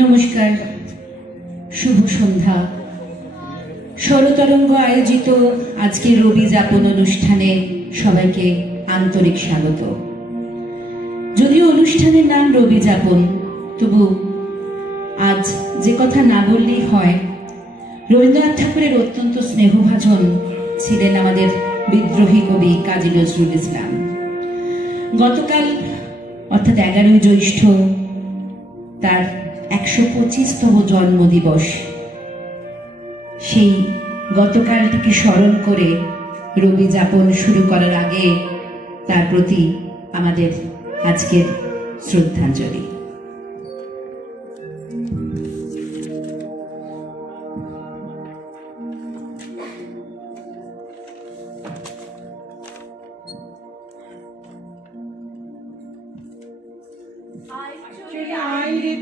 নমস্কার, শুভ সন্ধ্যা। স্বরতরঙ্গ আয়োজিত আজকের রবি যাপন অনুষ্ঠানে সবাইকে আন্তরিক স্বাগত। যদিও অনুষ্ঠানের নাম রবি যাপন, তবু আজ যে কথা না বললেই হয়, রবীন্দ্রনাথ ঠাকুরের অত্যন্ত স্নেহভাজন ছিলেন আমাদের বিদ্রোহী কবি কাজী নজরুল ইসলাম। গতকাল অর্থাৎ 11ই জ্যৈষ্ঠ তার 125তম জন্মদিবস। সেই গতকালটিকে স্মরণ করে রবি যাপন শুরু করার আগে তার প্রতি আমাদের আজকের শ্রদ্ধাঞ্জলি।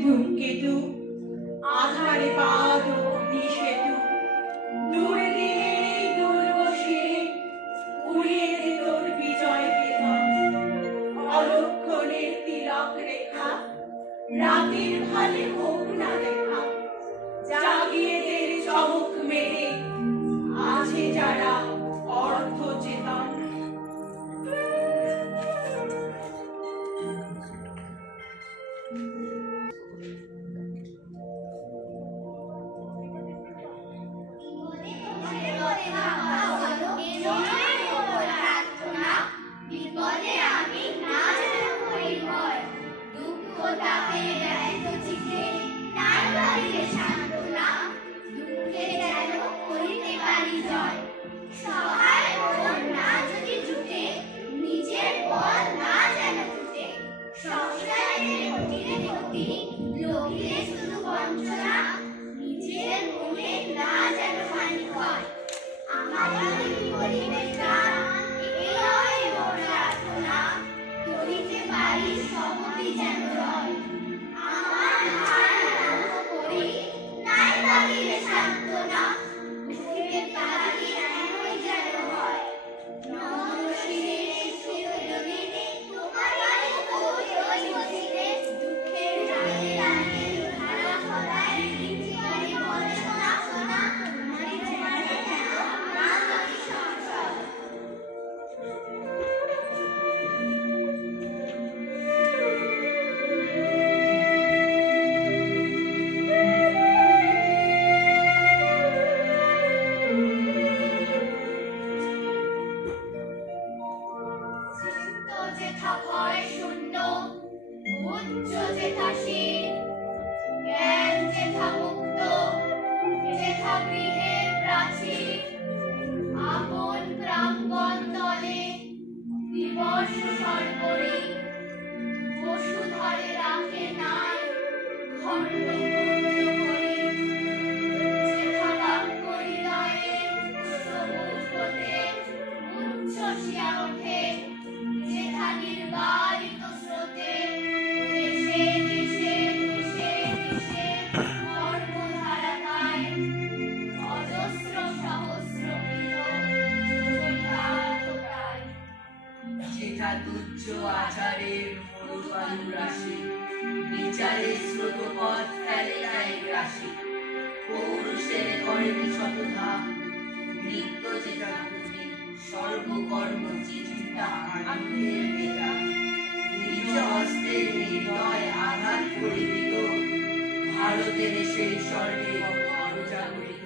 ধূমকেতু আধারে পাদ নিষেতু দূরে দিনে দুর্বশী উড়িয়ে দে তোর বিজয় কেতা অলক্ষণের তিলক রেখা রাতের ভালে হোক না দেখা জাগিয়ে দের চমক মেরে আছে যারা অর্থ চেতন। ভারতের সেই স্বর্গে জাগরিত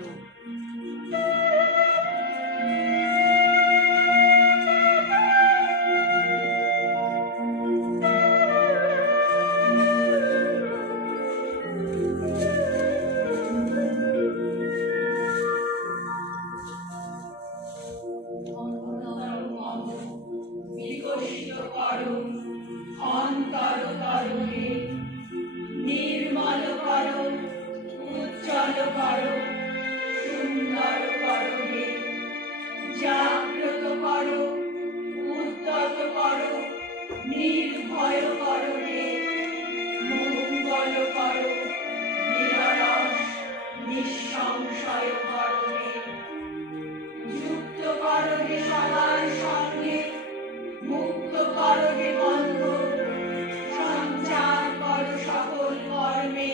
সঞ্চার কর সকল কর্মে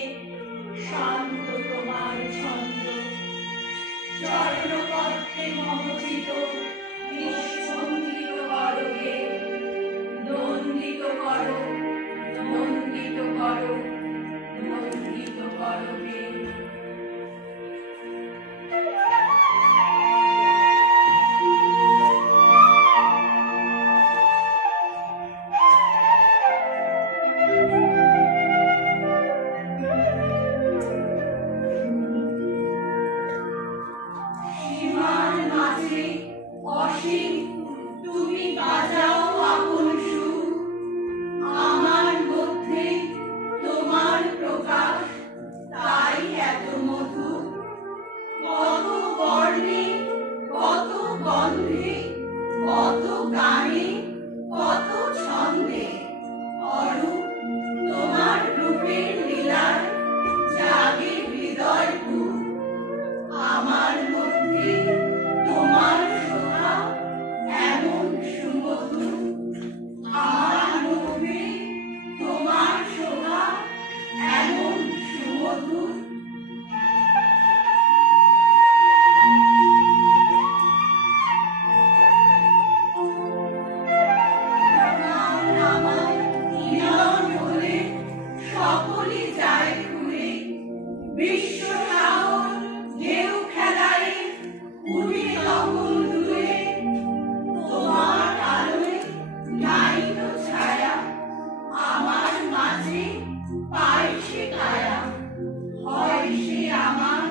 করো, নন্দিত করো, নন্দিত করো হে। সীমার মাঝে অসীম তুমি বাজাও আপন সুর, আমার মধ্যে তোমার প্রকাশ তাই এত মধুর। কত বর্ণে, কত গন্ধে, কত গানে, কত ছন্দে অরূপ তোমার রূপের লীলায় জাগে হৃদয় পুর। আমার মধ্যে তোমার শোভা এমন সুমধুর, আমার মধ্যে তোমার শোভা এমন সুমধুর। আমার মিলন হলে সকলই যায় ঘুরে, বিশ্ব সাগর ঢেউ খেলায় উঠে তখন দূরে। তোমার আলোয় নাইত ছায়া, আমার মাঝে পাই সে কায়া। হয় সে আমার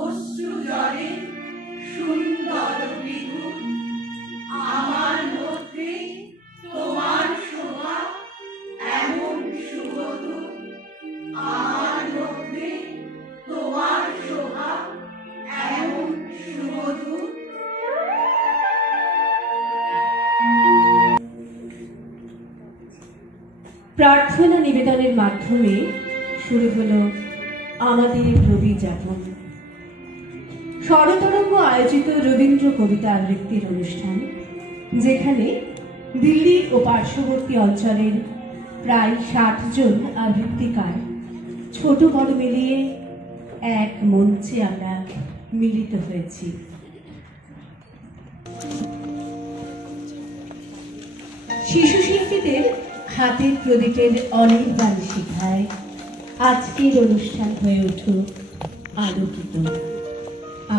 অশ্রু জলে সুন্দর বিধু। আমার মধ্যে তোমার শোভা এমন সুমধুর, আমার মধ্যে তোমার শোভা এমন সুমধুর। প্রার্থনা নিবেদনের মাধ্যমে শুরু হলো আমাদের রবি যাপন। স্বরতরঙ্গ আয়োজিত রবীন্দ্র কবিতা আবৃত্তির অনুষ্ঠান, যেখানে দিল্লি ও পার্শ্ববর্তী অঞ্চলের প্রায় 60 জন আবৃত্তিকার ছোট বড় মিলিয়ে এক মঞ্চে আমরা মিলিত হয়েছি। শিশু শিল্পীদের হাতের প্রদীপের অনির্বাণ শিখায় আজকের অনুষ্ঠান হয়ে উঠুক আলোকিত।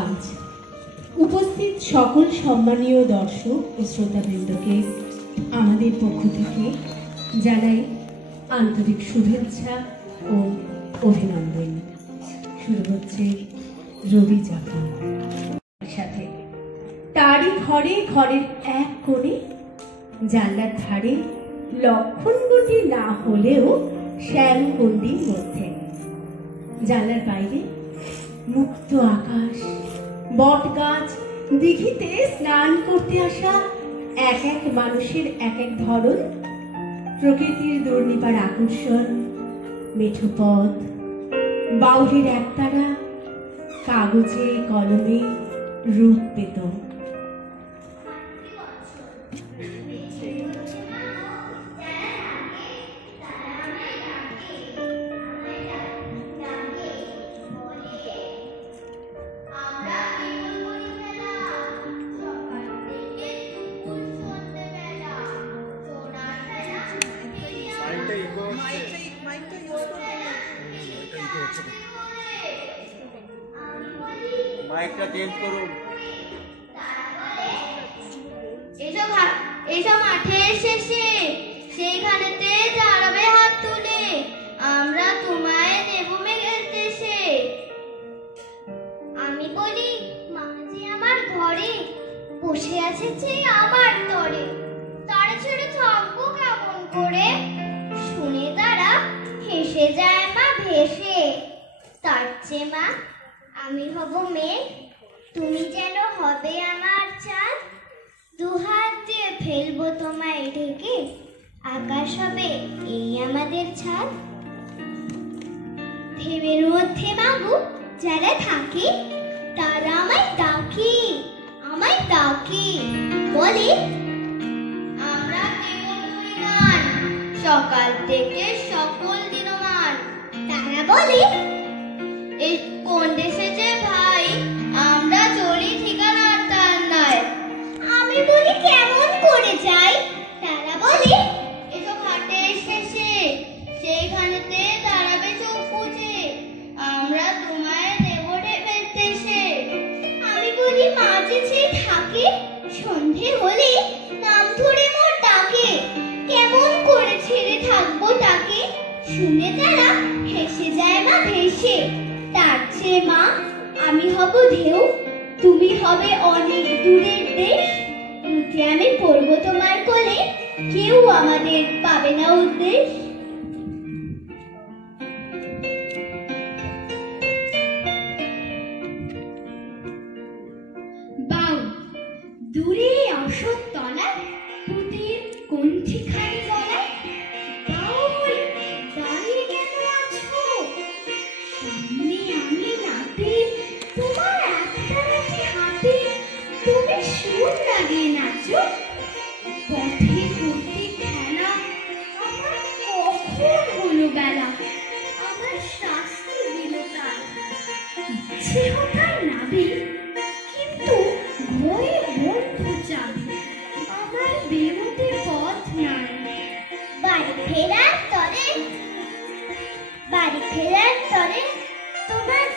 আজ উপস্থিত সকল সম্মানীয় দর্শক ও শ্রোতাবৃন্দকে আমাদের পক্ষ থেকে জানাই আন্তরিক শুভেচ্ছা ও অভিনন্দন। শুরু হচ্ছে রবি যাপন। সাথে তারই ঘরে, ঘরের এক কোণে জানলার ধারে লক্ষণগুটি না হলেও শ্যামকুণ্ডির মধ্যে, জানলার বাইরে মুক্ত আকাশ, বট গাছ, দিঘিতে স্নান করতে আসা এক এক মানুষের এক এক ধরন, প্রকৃতির দুর্নিবার আকর্ষণ, মেঠো পথ, বাউরির একতারা কাগজে কলমে রূপ পেত। মাইকটা চেঞ্জ করুন। এসব মাঠের শেষে সেইখানেতে দাঁড়াবে হাত তুলে, আমরা তোমায় নেব মেঘের দেশে। আমি বলি মা যে আমার ঘরে বসে আছে যে আমার তরে, তারা ছেড়ে থাকবো কেমন করে? শুনে তারা হেসে যায় মা ভেসে। তার চেয়ে মা আমি হব মেঘ, তুমি যেন হবে আমার চাঁদ। দুহাত দিয়ে ফেলবো তোমায় ঢেকে, আকাশ হবে এই আমাদের ছাদ। ঢেউয়ের মধ্যে মাগো যারা থাকে, তারা আমায় ডাকি, আমায় ডাকি, বলে আমরা কেবল সকাল থেকে সকল দিনমান। তারা বলে এই কোন দেশে যে ভাই আমরা চলি ঠিকানার তার নয়। আমি বলি কেমন করে যাই? তারা বলে এসব হাটে শুনে তারা হেসে যায় মা ভেসে। তার চেয়ে মা আমি হব ঢেউ, তুমি হবে অনেক দূরের দেশ। উঠে আমি পড়বো তোমার কোলে, কেউ আমাদের পাবে না উদ্দেশ। বাউ দূরে অশোক তলায় পুতির কণ্ঠী খানি গলায়, বাউল দাঁড়িয়ে কেন আছো? সামনে আমি নাতি, তোমার একটারাটি হাতে, তুমি সুর লাগিয়ে নাচো। পথে ঘুরতে খেলা, আমার কখন হলো বেলা, আমার শাস্তি দিল তার। ইচ্ছে হতার নাবি, কিন্তু ভয়ে বন্ধু যাবে, আমার বেরোতে পথ নাই। বাড়ি ফেরার তরে তোমার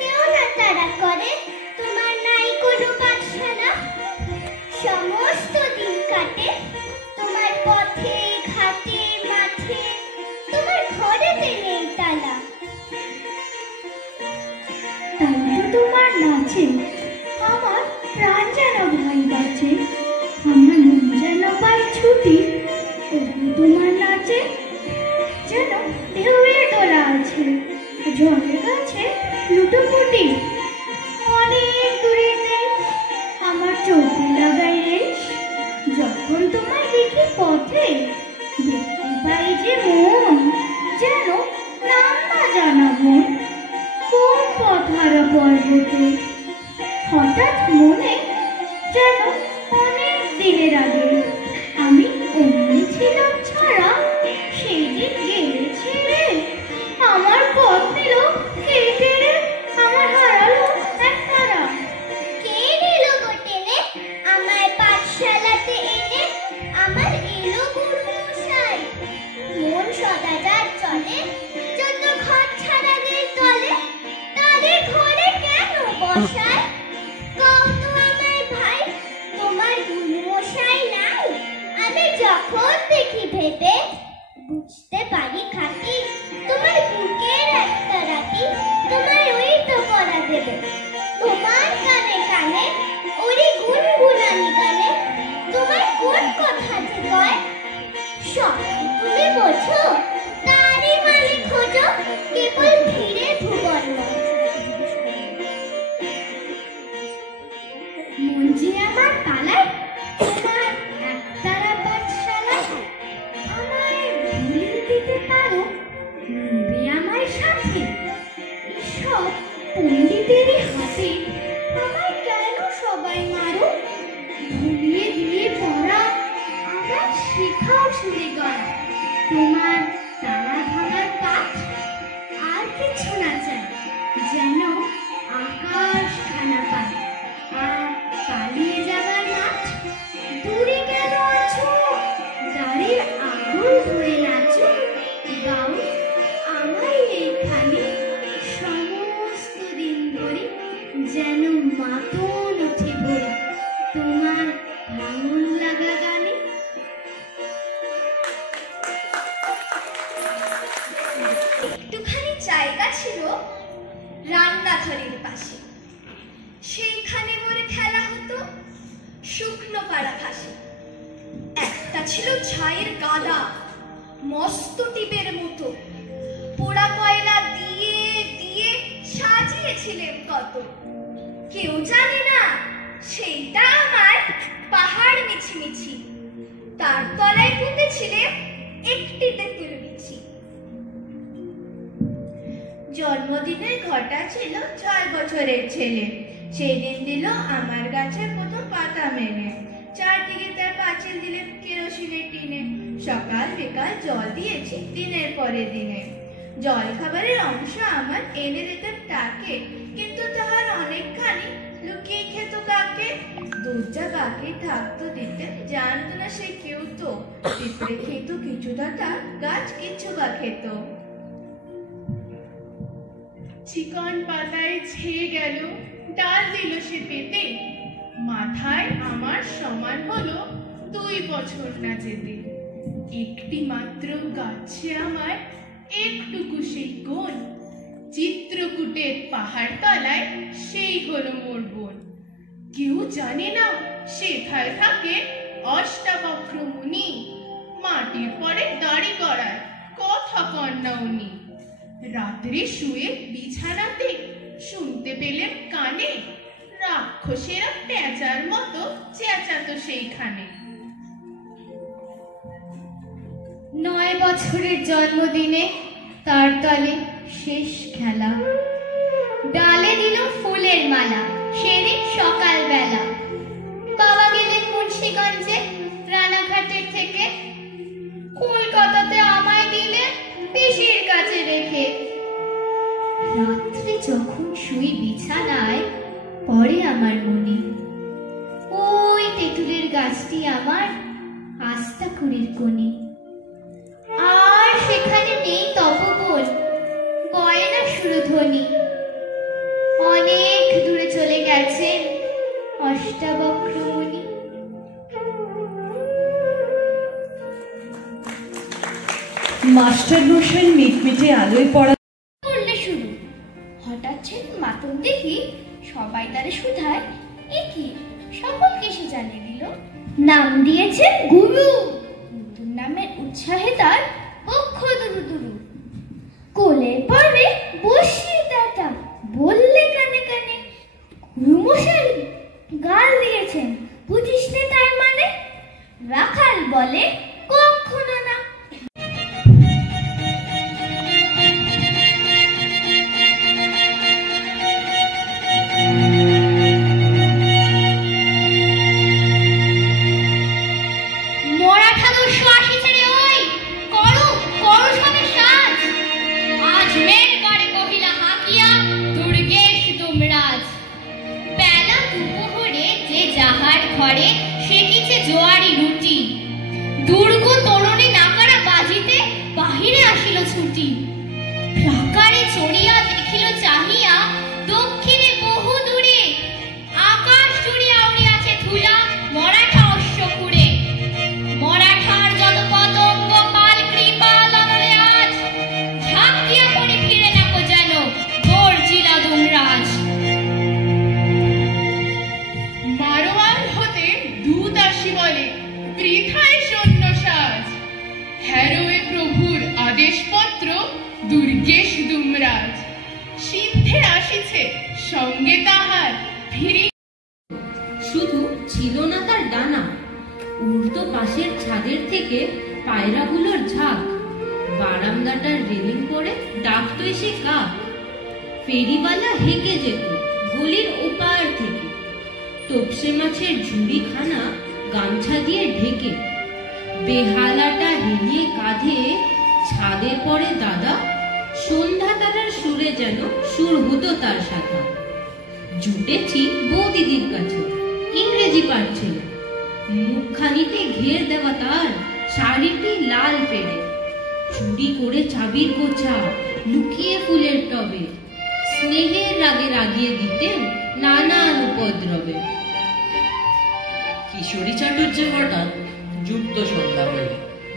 কেউ না তাড়া করে, তোমার নাই কোনো পাঠশালা। সমস্ত দিন কাটে তোমার পথে ঘাটে মাঠে, তোমার ঘরেতে নেই তালা। তাই তো তোমার নাচে আমার প্রাণ যেন ভয় বাঁচে, আমার মন যেন পাই ছুটি। তোমার নাচে যেন ঢেউয়ে তোলা আছে, ঝড়ের গাছে লুটোপুটি। অনেক দূরে দেশ আমার চোখে লাগাই রেশ, যখন তোমায় দেখি পথে দেখতে পাই যে মন যেন নাম না জানা মন। কোন পথহারা পর্বতে হঠাৎ মনে যেন অনেক দিনের আগে আমি অমনি ছিলাম ছাড়া, সেই দিন গেলে ছেড়ে আমার পথ নিল কেটে রে, আমার হারালো এক তারা। কে নিল গো টেনে আমায় পাঠশালাতে এনে, আমার এলো গুরু মশাই। মন সদা যার চলে যত ঘর ছাড়াদের তলে, তাদের ঘরে কেন বসায়? কও তো আমায় ভাই, তোমার গুরু মশাই নাই? আমি যখন দেখি ভেবে বুঝতে পারি খাটি, তোমার বুকের একটা রাতি তোমার ওই তো পড়া দেবে। তোমার কানে কানে ওরে গুনগুনানি গানে, তোমার কোন কথা যে কয় সব তুমি বোঝো, তারই মানে খোঁজো কেবল ধীরে ভুবন। মন যে আমার তালায়, তোমার একতারা পাঠশালায়, আমায় ভুলিয়ে দিতে পারো, নিবে আমার সাথে। সব পণ্ডিতেরই হাতে আমায় কেন সবাই মারো? ভুলিয়ে দিয়ে পড়া আমার শেখাও শুনে গড়া, তোমার তালা ভাঙার কাঠ আর কিছু না চাই, যেন আকাশ খানা পায় আর পালিয়ে যাবার মাঠ। দূরে কেন আছো? দাঁড়িয়ে আগুন ধরে নাচো, গাও আমায় এইখানে সমস্ত দিন ধরে, যেন মাতন উঠে ভরে তোমার ভাঙন লাগা গানে। একটুখানি জায়গা ছিল রান্নাঘরের পাশে, সেইখানে মোরে খেলা হতো শুকনো পাড়া ঘাসে। একটা ছিল ছাইয়ের গাদা মস্ত টিপের মতো, পোড়া কয়লা দিয়ে দিয়ে সাজিয়েছিলেন কত। কেউ জানে না সেইটা আমার পাহাড় মিছিমিছি, তার তলায় পুঁতেছিলেন একটি তেঁতুল বিচি। জন্মদিনের ঘটা ছিল 6 বছরের ছেলে, সেই দিন দিল আমার গাছে প্রথম পাতা মেলে। চারদিকে তার পাঁচিল দিলেন কেরোসিনের টিনে, সকাল বিকাল জল দিয়েছি দিনের পরে দিনে। জল খাবারের অংশ আমার এনে দিতেন তাকে, কিন্তু তাহার অনেকখানি লুকিয়ে খেত কাকে। দুধ যা বাকি থাকতো দিতে জানতো না সে কেউ তো, পিঁপড়ে খেত কিছুটা, তার গাছ কিছু বা খেত। চিকন পাতায় ছেয়ে গেল ডাল দিল সে পেতে, মাথায় আমার সমান হলো 2 বছর না যেতে। একটু একটি মাত্র গাছে আমার একটুকু সেই কোণ, চিত্রকূটের পাহাড় তলায় সেই হলো মোর বোন। কেউ জানে না সেথায় থাকে অষ্টাবক্র মুনি, মাটির পরে দাড়ি করায় কথা কন্যা উনি। রাত্রে শুয়ে বিছানাতে শুনতে পেলেন কানে, রাক্ষসেরা পেঁচার মতো চেঁচাতো সেইখানে। 9 বছরের জন্মদিনে তার তলে শেষ খেলা, ডালে দিল ফুলের মালা সেদিন সকালবেলা। বাবা গেলেন মুন্সিগঞ্জে রানাঘাটের থেকে, কলকাতাতে আমায় দিলে পিসির কাছে রেখে। রাত্রে যখন শুই বিছানায় পড়ে আমার মনে, ওই তেঁতুলের গাছটি আমার আস্তাকুড়ির কোণে। আর সেখানে নেই তপবন, গয়না সুরধ্বনি, অনেক দূরে চলে গেছেন অষ্টাবক্র মুনি। মাস্টার মশাই মিটমিটে আলোয় পড়া করলে শুরু। হঠাৎ ছেলে মাতম দেখি সবাই তারে শুধায়, এ কি সকলকে সে জানিয়ে দিল, নাম দিয়েছে গুরু। নতুন নামের উৎসাহে তার পক্ষ দুরু দুরু। কোলে পড়ে বসিয়ে দাদা বললে কানে কানে, গুরু মশাই গাল দিয়েছেন বুঝিস নে তার মানে। রাখাল বলে কখনো না। ঘরে সেকিছে জোয়ারি রুটি, দুর্গ তরুণী নাকারা বাজিতে বাহিরে আসিল ছুটি। প্রাকারে চড়িয়া দেখিল চাহিয়া দক্ষিণে বহু দূরে, আকাশ জুড়িয়া উড়িয়াছে ধুলা মরাঠা অশ্ব কুড়ে। মরাঠার যত পতঙ্গ পাল কৃপাল অমরে আজ, ঝাঁক দিয়া পড়ে ফিরে নাকো যেন গর্জিলা দুমরাজ। বলে বৃথায় সৈন্য সাজ, হ্যারোয়ে প্রভুর আদেশপত্র দুর্গেশ দুমরাজ। সিদ্ধে আসিছে সঙ্গে তাহার ফিরি। শুধু ছিল না তার ডানা, উল্টো পাশের ছাদের থেকে পায়রাগুলোর ঝাঁক। বারান্দাটার রেলিং করে ডাকতো এসে কাক। ফেরিওয়ালা হেঁকে যেত গলির ওপার থেকে, তপসে মাছের ঝুড়ি খানা গামছা দিয়ে ঢেকে। বেহালাটা হেলিয়ে কাঁধে ছাদে পড়ে দাদা, সন্ধ্যা তারার সুরে যেন সুর হতো তার সাথে। জুটেছি বৌদিদির কাছে, ইংরেজি পারছিল। মুখখানিতে ঘের দেওয়া তার শাড়িটি লাল পেড়ে, চুরি করে চাবির গোছা লুকিয়ে ফুলের টবে। স্নেহের রাগে রাগিয়ে দিতেন নানান উপদ্রবে। কিশোরী চাটুর্যে হঠাৎ যুক্ত সন্ধ্যা হল,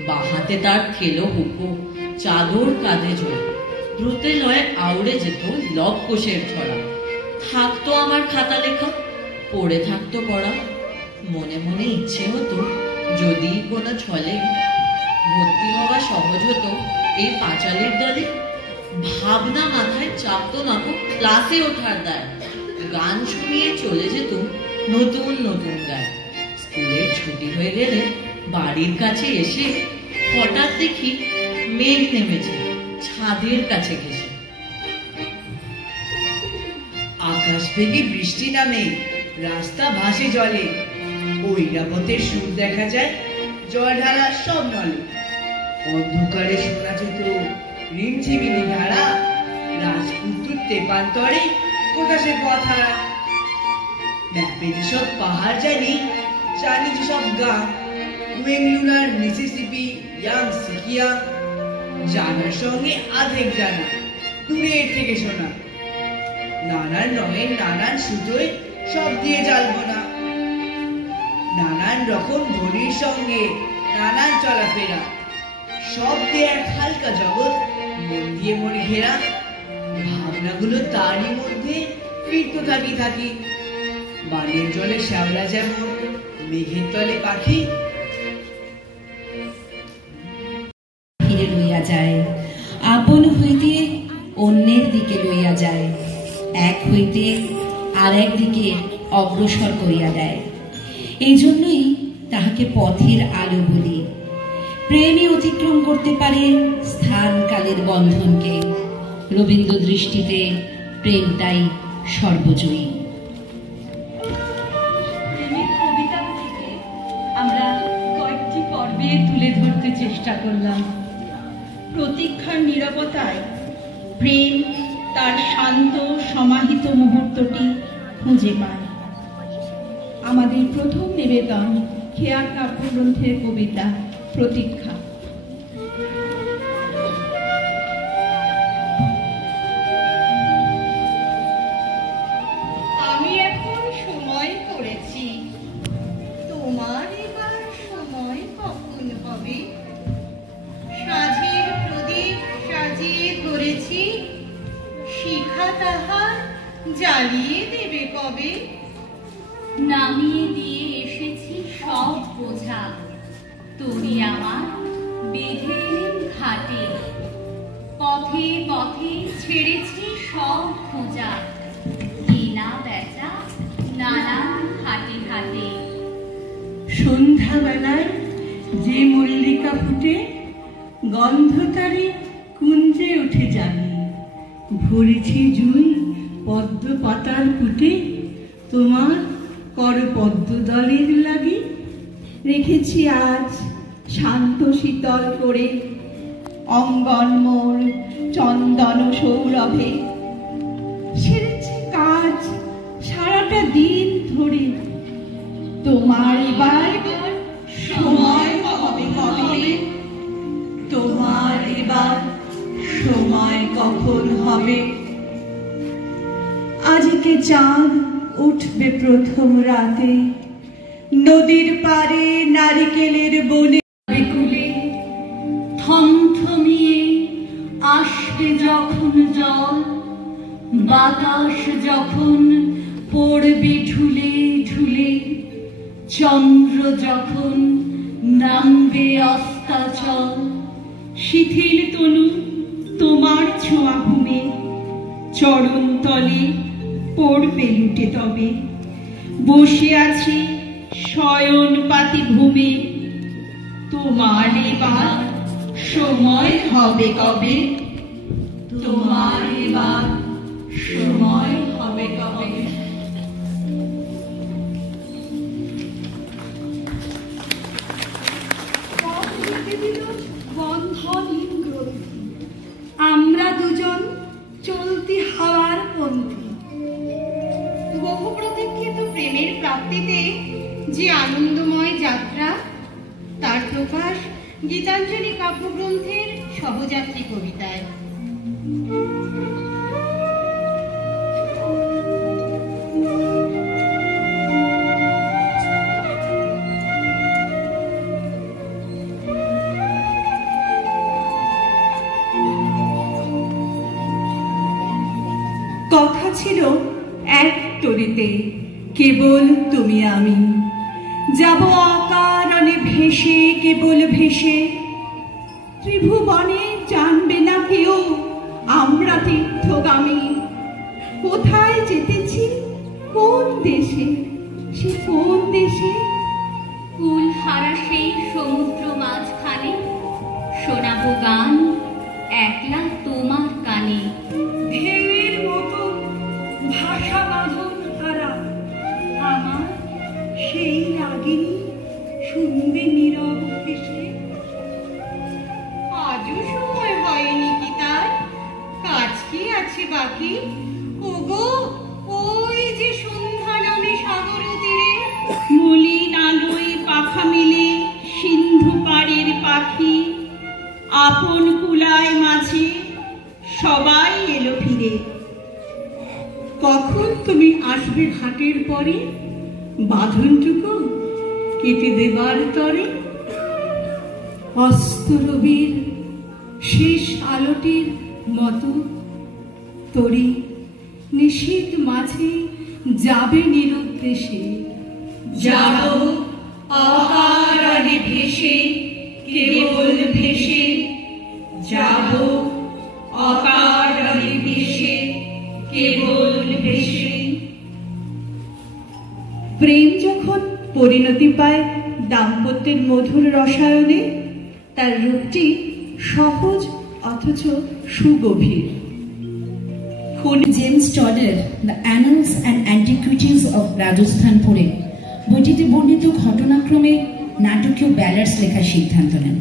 বাহাতে তার থেলো হুকো, চাদর কাঁধে ঝোল। দ্রুতে লয়ে আউড়ে যেত লব কোষের ছড়া। থাকতো আমার খাতা লেখা, পড়ে থাকতো পড়া। মনে মনে ইচ্ছে হতো যদি কোনো ছলে ভর্তি হওয়া সহজ হতো এই পাঁচালির দলে। ভাবনা মাথায় চাপতো না ক্লাসে ওঠার দায়। গান শুনিয়ে চলে যেত নতুন নতুন গান। স্কুলের ছুটি হয়ে গেলে বাড়ির কাছে এসে হঠাৎ দেখি মেঘ নেমেছে ছাদের কাছে ঘেসে। আকাশ থেকে বৃষ্টি নামে, রাস্তা ভাসে জলে। ঐরাবতের সুর দেখা যায় জল ঢালা সব নলে। অন্ধকারে শোনা যেত রিমঝিমিনি ধারা, রাজপুত্র তেপান্তরে কোথা সে পথহারা। ম্যাপে যেসব পাহাড় জানি, জানি যেসব গাঁ, কুয়েংলুনার মিসিসিপি, ইয়াং সিকিয়া। জানার সঙ্গে আধেক জানা, দূরের থেকে শোনা। নানান রঙের নানান সুতোয় সব দিয়ে জ্বালবো না। নানান রকম ঘড়ির সঙ্গে নানান চলাফেরা, শব্দে এক হালকা জগৎ, মন দিয়ে মনে ঘেরা, ভাবনাগুলো তারই মধ্যে ফিরতে থাকি। বানের জলে শ্যাওলা যেমন, মেঘের তলে পাখি। ফিরে লইয়া যায়, আপন হইতে অন্যের দিকে লইয়া যায়, এক হইতে আর একদিকে অগ্রসর করিয়া দেয়। এই জন্যই তাহাকে পথের আলো বলি। প্রেমে অতিক্রম করতে পারে স্থান কালের বন্ধনকে। রবীন্দ্র দৃষ্টিতে প্রেমটাই সর্বজয়ী। প্রেমের কবিতা থেকে আমরা কয়েকটি পর্বে তুলে ধরতে চেষ্টা করলাম। প্রতীক্ষার নীরবতায় প্রেম তার শান্ত সমাহিত মুহূর্তটি খুঁজে পায়। আমাদের প্রথম নিবেদন খেয়া কাব্যগ্রন্থের কবিতা প্রতীক্ষা। আমি এখন সময় করেছি, তোমার এবার সময় কখন হবে? সাজের প্রদীপ সাজিয়ে ধরেছি, শিখা তাহার জ্বালিয়ে দেবে কবে? নামিয়ে দিয়ে এসেছি সব বোঝা, তরি আমার বেঁধে এলেন ঘাটে। পথে পথে ছেড়েছি সব খোঁজা, কেনা বেচা নানান হাটে হাটে। সন্ধ্যাবেলায় যে মল্লিকা ফুটে, গন্ধ তারে কুঞ্জে উঠে জানি। ভরেছি জুই পদ্ম পাতার পুটে, তোমার কর পদ্ম দলের লাগি। রেখেছি আজ শান্ত শীতল করে অঙ্গন মোর চন্দন সৌরভে। সেরেছে কাজ সারাটা দিন ধরে, তোমার এবার সময় হবে কবে? তোমার এবার সময় কখন হবে? আজকে চাঁদ উঠবে প্রথম রাতে, নদীর পারে নারিকেলের বনে কুলে থমথমিয়ে আসবে যখন জল, বাতাস যখন পড়বে ঢুলে ঢুলে, চন্দ্র যখন নামবে অস্তাচল। শিথিল তনু তোমার ছোঁয়া ঘুমে, চরণ তলে পড়বে লুটে তবে। বসে আছি শয়ন পাতি ঘুমে, তোমার এবার সময় হবে কবে? তোমার এবার সময় হবে কবে? বন্ধনহীন গ্রন্থি, আমরা দুজন চলতি হাওয়ার পন্থী। বহু প্রতীক্ষিত প্রেমের প্রাপ্তিতে যে আনন্দময় যাত্রা, তার প্রকাশ গীতাঞ্জলি কাব্যগ্রন্থের সহযাত্রী কবিতায়। কথা ছিল এক তরিতে কেবল তুমি আমি, যাব অকারণে ভেসে কেবল ভেসে। ত্রিভুবনে জানবে না কেউ আমরা তীর্থগামী। কোথায় যেতেছি কোন দেশে, সে কোন দেশে? কুল হারা সেই সমুদ্র মাঝখানে শোনাবো গান একলা তোমার কানে। ঢেউয়ের মতো ভাষা বাঁধন হারা আমার সেই রাগিনী শুনবে নীরব হেসে। আজও সময় হয়নি কি তার, কাজ কি আছে বাকি? ওগো, ওই যে সন্ধ্যা নামে সাগর তীরে, মলিন আলোয় পাখা মেলে সিন্ধু পাড়ের পাখি। আপন কুলায় মাঝে সবাই এলো ফিরে। কখন তুমি আসবে ঘাটের পরে, বাঁধনটুকু কেটে দেবার তরে? অস্ত রবির শেষ আলোটির মতো তরি নিশীথ মাঝে যাবে নিরুদ্দেশে। যাব অকারণে ভেসে, কেবল ভেসে যাব, অকারণে ভেসে কেবল ভেসে। প্রেম যখন পরিণতি পায় দাম্পত্যের মধুর রসায়নে, তার রূপটি সহজ অথচ সুগভীর। জেমস টডের the annals and antiquities of Rajasthan পড়ে বইটিতে বর্ণিত ঘটনাক্রমে নাটকীয় ব্যালার্স লেখার সিদ্ধান্ত নেন।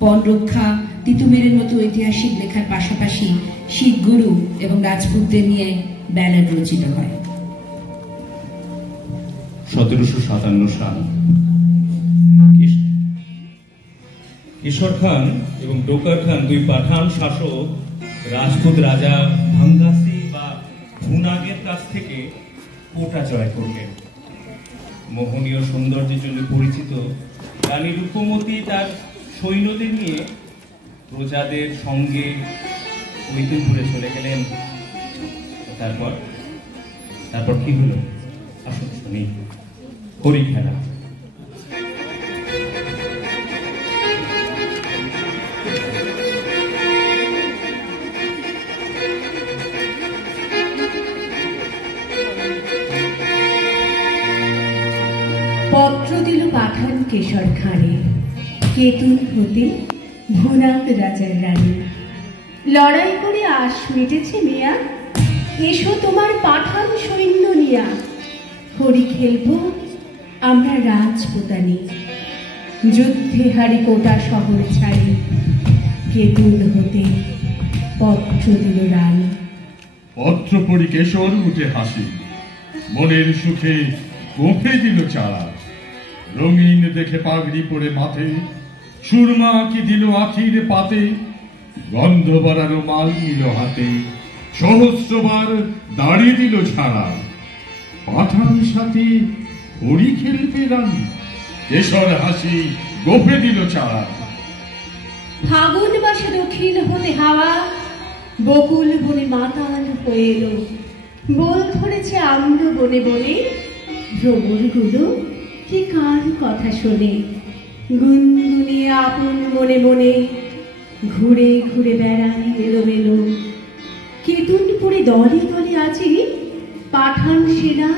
পণ রক্ষা, তিতুমিরের মতো ঐতিহাসিক লেখার পাশাপাশি শিখ গুরু এবং রাজপুতদের নিয়ে ব্যালার্ড রচিত হয়। 1757 সাল ঈশ্বর খান এবং ডোকার খান, দুই পাঠান শাসক রাজপুত রাজা ভাঙ্গাসি বা ভুনাগের কাছ থেকে কোটা জয় করলেন। মোহনীয় সৌন্দর্যের জন্য পরিচিত রানী রূপমতী তার সৈন্যদের নিয়ে প্রজাদের সঙ্গে কৈতুলপুরে চলে গেলেন। তারপর কি হলো আসুন শুনি। হরি খেলা। পত্র দিল পাঠান কেশর খানে, কেতুন হতে ভুনাগ রাজার রানী। লড়াই করে আশ মিটেছে মিয়া, এসো তোমার পাঠান সৈন্য নিয়া। হরি খেলব আমরা রাজপুতানি, যুদ্ধে হারি কোটা শহর ছাড়ি। কেতুন হতে পত্র দিল রানী। পত্র পড়ি কেশর উঠে হাসি, মনের সুখে গোফে দিল চারা। রঙিন দেখে পাগড়ি পরে মাথে, সুরমা কি দিল আখির পাতে। গন্ধ ভরা রুমাল নিল হাতে, সহস্রবার দাঁড়িয়ে দিল ছাড়া। পাঠান সাথে হরি খেলবে রানী, কেশর হাসি গোফে দিল চারা। ফাগুন মাসে দক্ষিণ হতে হাওয়া, বকুল বনে মাতাল হয়ে এলো। বল ধরেছে আম্র বনে বনে, ভ্রমর গুলো কি কার কথা শোনে। গুনগুনিয়ে আপন মনে মনে, ঘুরে ঘুরে বেড়াই এলোমেলো। কেতুনপুরে দলে দলে আজি পাঠান সেনা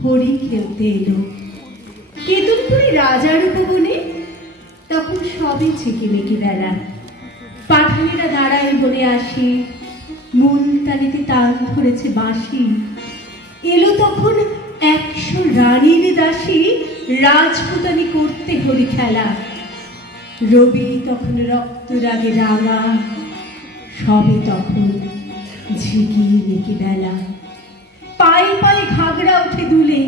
হরি খেলতে এলো। কেতুনপুরে রাজার উপবনে তখন সবে ঝিকিমিকি বেলা। পাঠানেরা দাঁড়ায় বনে আসি, মুলতানিতে তাল ধরেছে বাঁশি। এলো তখন 100 রানীর দাসী, রাজপুতানি করতে হরি খেলা। রবি তখন রক্ত রাগে রাঙা, সবে তখন ঝিকিমিকি বেলা। পায়ে পায়ে ঘাগড়া উঠে দুলে,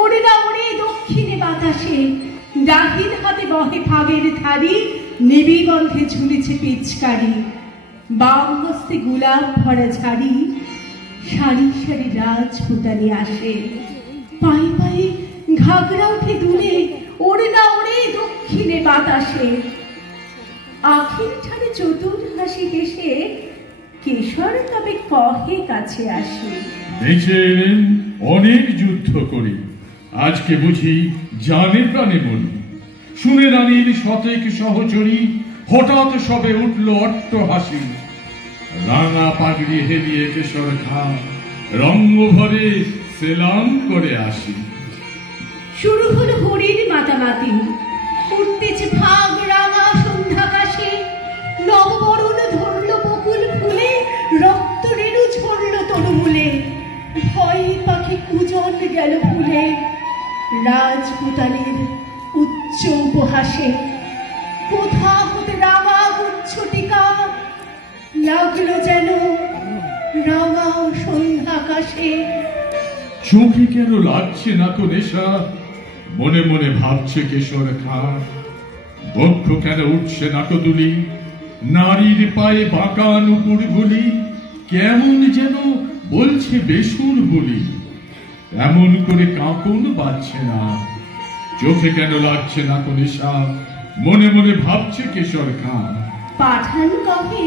ওড়ে না ওড়ে দক্ষিণে বাতাসে। ডাহিন হাতে বহে ফাগের ধারি, নিবিগন্ধে ঝুলেছে পিচকারি। বাম হস্তে গোলাপ ভরা ঝাড়ি, সারি সারি রাজপুতানি আসে। পায়ে পায়ে ঘাগড়া উঠে দুলে, ওড়ে না ওড়ে দক্ষিণে বাতাসে। আখির ঠানে চতুর হাসি হেসে, কেশর তবে কহে কাছে আসে। বেঁচে এলেন অনেক যুদ্ধ করি, আজকে বুঝি জানে প্রাণে বলি। শুনে রানীর শতেক সহচরী, হঠাৎ সবে উঠল অট্ট হাসি। রাঙা পাগড়ি হেলিয়ে কেশর খা, রঙ্গ ভরে সেলাম করে আসি। শুরু হলো হরির মাতামাতি, উঠতেছে ভাগ রাঙা সন্ধ্যাকাশে। নববরণ ধরল বকুল ফুলে, রক্ত রেণু ঝরল তরুমূলে। ভয়ে পাখি কুজন গেল ফুলে, রাজপুতানির উচ্চ উপহাসে। কোথা হতে রাঙা গুচ্ছ টিকা, লাগলো যেন রাঙা সন্ধ্যাকাশে। চোখে কেন লাগছে না কো নেশা, মনে মনে ভাবছে কেশর খা। বক্ষ কেন উঠছে না কো দুলি, নারীর পায়ে বাঁকা নুপুর গুলি। কেমন যেন বলছে বেসুর বলি, এমন করে কাঁপন বাজছে না। চোখে কেন লাগছে না কো নেশা, মনে মনে ভাবছে কেশর খাঁ। পাঠান কহে,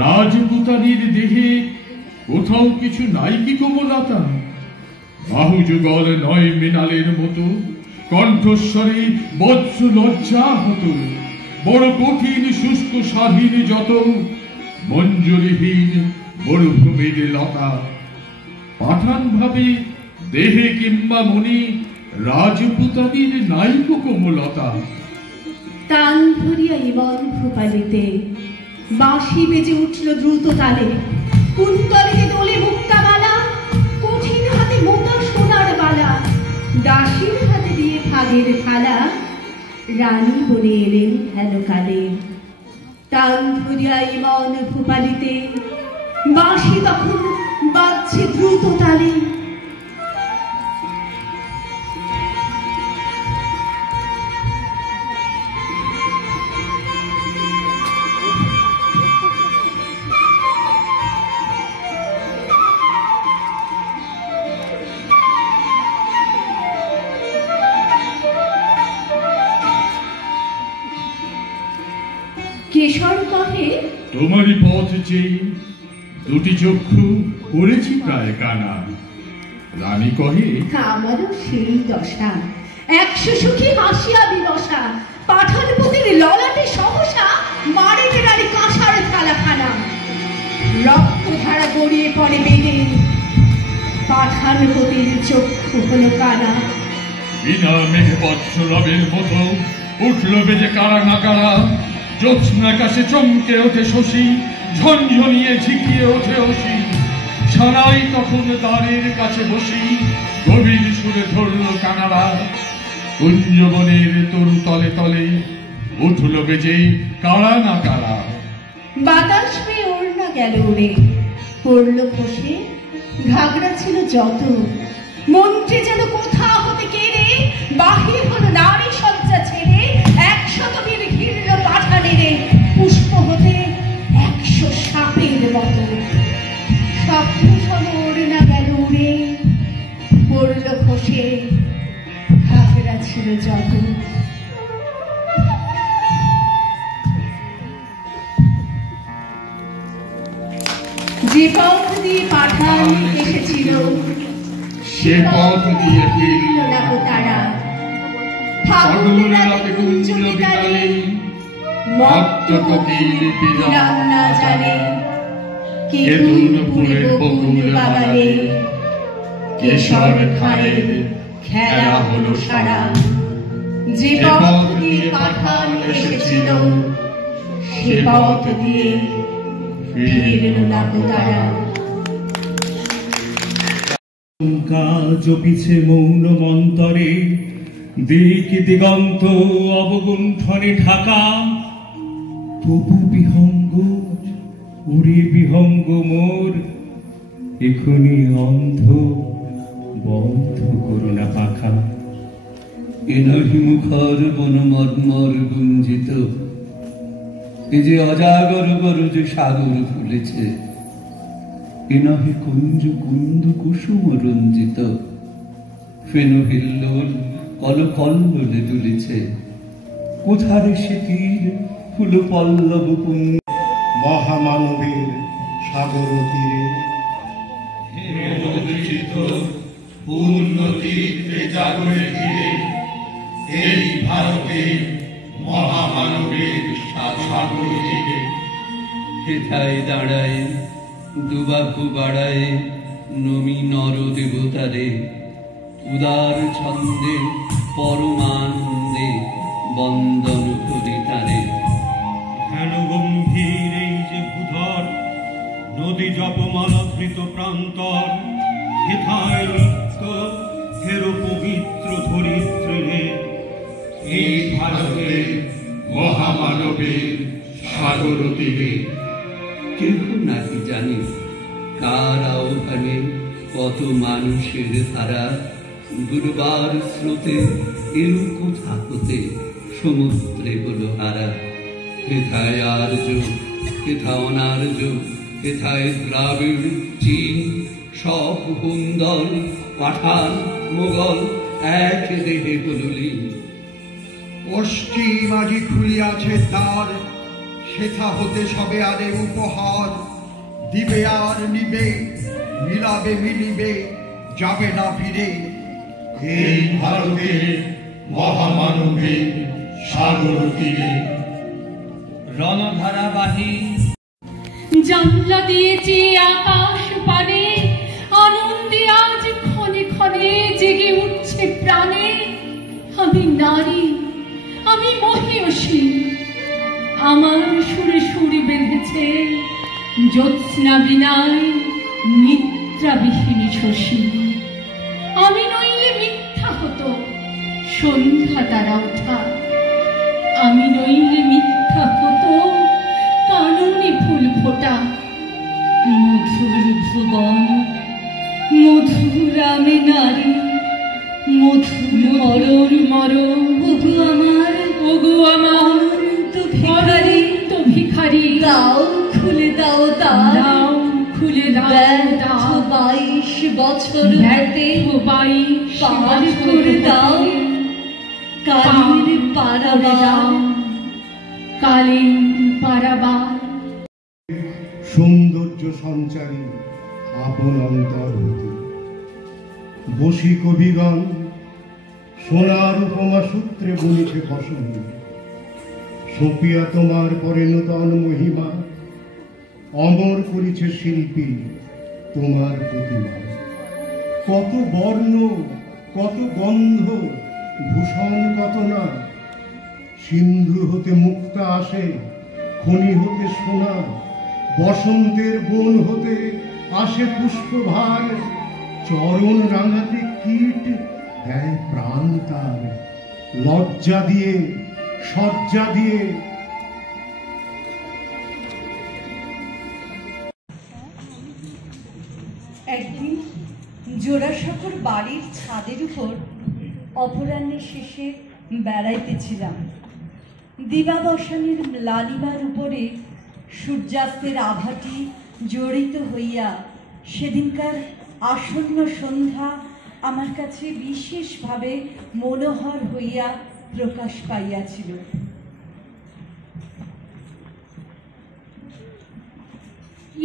রাজপুতানির দেহে কোথাও কিছু নাই কি কোমলতা? বাহু যুগল নয় মৃণালের মতো, কণ্ঠস্বরে বজ্র লজ্জা হতো। বড় কঠিন শুষ্ক স্বাধীন যত, মঞ্জুরিহীন মরুভূমির লতা। পাঠান ভাবে দেহে কিংবা মনে রাজপুতানির নাইক কোমলতা। টান ধরিয়া ইমন ভূপালিতে বাঁশি বেজে উঠল দ্রুত তালে। কুন্তলিতে দোলে মুক্তামালা, কঠিন হাতে মোটা সোনার বালা। দাসীর হাতে দিয়ে ভাগের থালা, রানী বলে এলেন হেলকালে। টান ধরিয়া ইমন ভূপালিতে বাঁশি তখন বাজছে দ্রুত তালে। কেশর কহে, তোমারই পথ চেয়ে দুটি চক্ষু করেছি প্রায় কানা। রানী কহে, আমারও সেই দশা, 100 সুখী হাসিয়া বিবসা। পাঠানপতির ললাটে সহসা মারে রানী কাঁসার থালাখানা। রক্তধারা গড়িয়ে পড়ে বেগে, পাঠানপতির চক্ষু হলো কানা। বিনা মেঘে বৎসলবের মতো উঠল বেজে কারা না কারা। জ্যোৎস্নাকাশে চমকে ওঠে শশী, ঝনঝনিয়ে ঝিকিয়ে ওঠে অসি। সারাই তখন দ্বারের কাছে বসি, গভীর সুরে ধরল কানারা। কুঞ্জবনের তরু তলে তলে উঠল বেজে কারা না কারা। বাতাস পেয়ে ওড়না গেল উড়ে, পড়ল খসে ঘাগড়া ছিল যত। মন্ত্রী যেন কোথা হতে কেড়ে বাহির হলো নারী সজ্জা ছেড়ে। 100 বীর ঘিরল পাঠানেরে, পুষ্প হতে 100 সাপের মতো। স্বপ্ন সম ওড়না গেল উড়ে, পড়ল খসে ঘাগড়া ছিল যত। যে পথ দিয়ে পাঠান এসেছিল, সে পথ দিয়ে ফিরল না গো তারা। ফাগুনের রাতে কুঞ্জ বিতানে, মত্ত কোকিল বিরাম না জানে। কেতুনপুরের বকুল বাগানে কেশর খাঁয়ের খেলা হলো সারা। যে পথ দিয়ে পাঠান এসেছিল, সে পথ দিয়ে ফিরল না গো তারা। জপিছে মৌন মন্তরে, দিক দিগন্ত অবগুণ্ঠনে ঢাকা। তবু বিহঙ্গ উড়ে বিহঙ্গ মোর, এখনি অন্ধ বন্ধ করুণা পাখা। এনাহি মুখর বনমর্মর গুঞ্জিত, এ যে অজাগর গরু যে সাগর ফুলেছে। এনাহি কুঞ্জ কুন্দ কুসুম রঞ্জিত, ফেন হিল্লোল কল কল্লোলে দুলেছে। কোথারে সে তীর ফুল পল্লব কুঞ্জ, মহামানবের সাগর তীরে। উন্নতিতে জাগরে ধীরে, এই ভারতে মহামানবের সাগর তীরে। হেথায় দাঁড়ায় দুবাহু বাড়ায় নমি নর দেবতারে। উদার ছন্দে পরমানন্দে বন্দন করি তারে। হেন গম্ভীর এই যে ভূধর, নদী জপমালা ধৃত প্রান্তর। হেথায় নিত্য হের পবিত্র ধরিত্রীরে। এই ভারতে মহামানবের সাগর তীরে। কেহ নাকি জানে কার আহ্বানে কত মানুষের ধারা। দুর্বার স্রোতে এরু কোথা হতে সমুদ্রে হলো হারা। হেথায় আর্য, হেথা অনার্য, হেথায় দ্রাবিড় চীন। সব হুন্দল পাঠান মোগল এক দেহে হলো লীন। পশ্চিম আজি খুলিয়াছে দ্বার, সেথা হতে সবে আরে উপহার। দিবে আর নিবে, মিলাবে মিলিবে, যাবে না ফিরে। এই ভারতে মহামানবের সাগর তীরে রণধারাবাহী জানলা দিয়েছি আকাশ পানে, আনন্দে আজ ক্ষণে ক্ষণে জেগে উঠছে প্রাণে। আমি নারী, আমি মহিয়সী, আমার সুরে সুরে বেঁধেছে জ্যোৎস্না বিনায় নিদ্রাবিহীনী শশী। আমি নইলে মিথ্যা হতো সন্ধ্যা তারা ওঠা, আমি নইলে মিথ্যা হতো কাননে ফুল ফোটা। মধুর ভুবন, মধুর আমি নারী, মধুর মরণ মরণ। ওগো আমার, ওগো আমার ভিখারি, তো ভিখারি। দাও খুলে দাও, দাও খুলে দাও। 22 বছর হতে 22 পার করে দাও। কালের পারাবার, কালের পারাবার। সৌন্দর্য সঞ্চারী আপন অন্তর হতে বসি কবিগণ সোনার উপমা সূত্রে বলিছে পছন্দ। সপিয়া তোমার পরে নূতন মহিমা, অমর করিছে শিল্পী তোমার প্রতিমা। কত বর্ণ, কত গন্ধ, ভূষণ কত না। সিন্ধু হতে মুক্তা আসে, খনি হতে সোনা। বসন্তের বন হতে আসে পুষ্পভার। চরণ রাঙাতে কীট দেয় প্রাণ তার। লজ্জা দিয়ে, সজ্জা দিয়ে। একদিন জোড়াসাঁকোর বাড়ির ছাদের উপর অপরাহ্নের শেষে বেড়াইতেছিলাম। দিবাবসানের লালিমার উপরে সূর্যাস্তের আভাটি জড়িত হইয়া সেদিনকার আসন্ন সন্ধ্যা আমার কাছে বিশেষভাবে মনোহর হইয়া প্রকাশ পাইয়াছিল।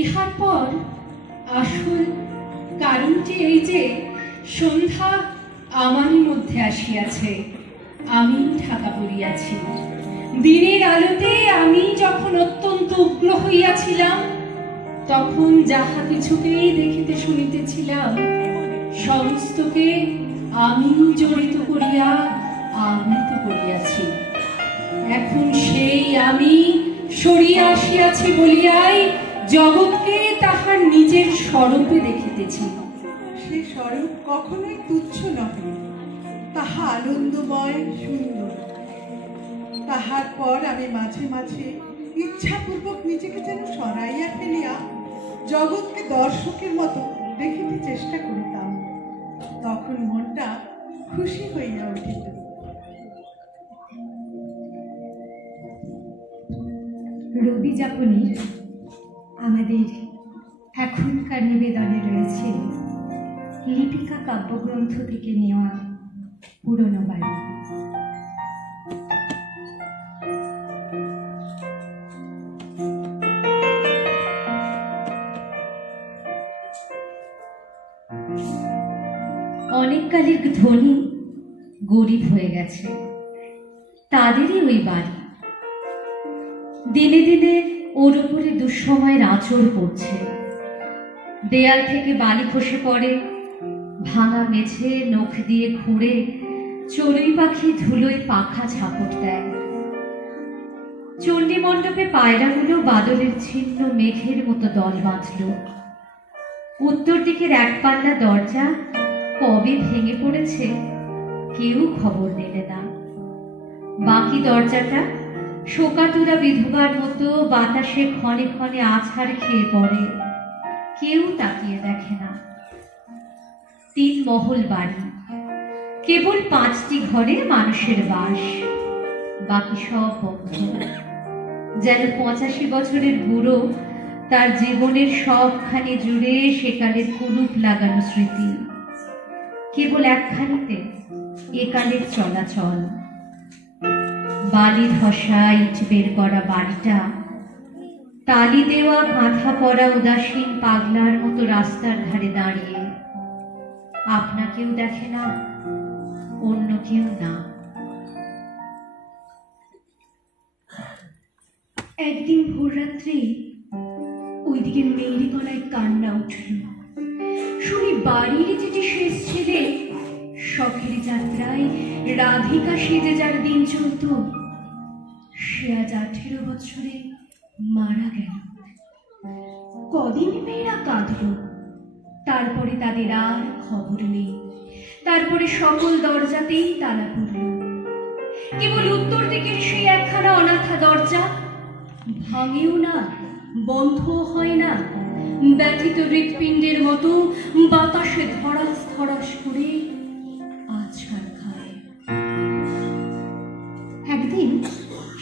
ইহার পর আসল কারণটি এই যে সন্ধ্যা আমারই মধ্যে আসিয়াছে, আমি ঢাকা পড়িয়াছি। দিনের আলোতে আমি যখন অত্যন্ত উগ্র হইয়াছিলাম, তখন যাহা কিছুকেই দেখিতে শুনিতেছিলাম সমস্তকে আমি জড়িত করিয়া আবৃত করিয়াছি। এখন সেই আমি সরিয়া আসিয়াছি বলিয়াই জগৎকে তাহার নিজের স্বরূপে দেখিতেছি। সে স্বরূপ কখনোই তুচ্ছ নহে, তাহা আনন্দময় সুন্দর। তাহার পর আমি মাঝে মাঝে ইচ্ছাপূর্বক নিজেকে যেন সরাইয়া ফেলিয়া জগৎকে দর্শকের মতো দেখিতে চেষ্টা করিতাম। তখন মনটা খুশি হইয়া উঠিত। রবি যাপনের আমাদের এখনকার নিবেদনে রয়েছে লিপিকা কাব্যগ্রন্থ থেকে নেওয়া পুরনো বাড়ি। অনেককালের ধনী গরিব হয়ে গেছে, তাদেরই ওই বাড়ি। দিনে দিনে ওর উপরে দুঃসময়ের আঁচড় পড়ছে। দেয়াল থেকে বালি খসে পড়ে, ভাঙা মেঝে নখ দিয়ে খুঁড়ে চড়ুই পাখি ধুলোয় পাখা ঝাপট দেয়। চণ্ডী মণ্ডপে পায়রাগুলো বাদলের ছিন্ন মেঘের মতো দল বাঁধল। উত্তর দিকের এক পাল্লা দরজা কবে ভেঙে পড়েছে কেউ খবর নিলে না। বাকি দরজাটা শোকাতুরা বিধবার মতো বাতাসে ক্ষণে ক্ষণে আছাড় খেয়ে পড়ে, কেউ তাকিয়ে দেখে না। 3 মহল বাড়ি, কেবল 5টি ঘরে মানুষের বাস, বাকি সব বন্ধ। যেন 85 বছরের বুড়ো, তার জীবনের সবখানি জুড়ে সেকালের কুলুপ লাগানো স্মৃতি। কেবল একখানিতে একালের চলাচল। বালি ধসা ইট বের করা বাড়িটা তালি দেওয়া কাঁথা পরা উদাসীন পাগলার মতো রাস্তার ধারে দাঁড়িয়ে আপনাকেও দেখে না, অন্য কেউ না। একদিন ভোররাত্রে ওইদিকে মেয়ের গলায় কান্না উঠল। শুনি বাড়ির যেটি শেষ ছেলে শখের যাত্রায় রাধিকা সেজে যার দিন চলত, সে আজ 18 বছরে মারা গেল। কদিন মেয়েরা কাঁদল, তারপরে তাদের আর খবর নেই। তারপরে সকল দরজাতেই তালা পড়ল, কেবল উত্তর দিকের সেই একখানা অনাথা দরজা ভাঙেও না, বন্ধও হয় না, ব্যথিত হৃৎপিণ্ডের মতো বাতাসে ধরাস ধরাস করে আছাড় খায়। একদিন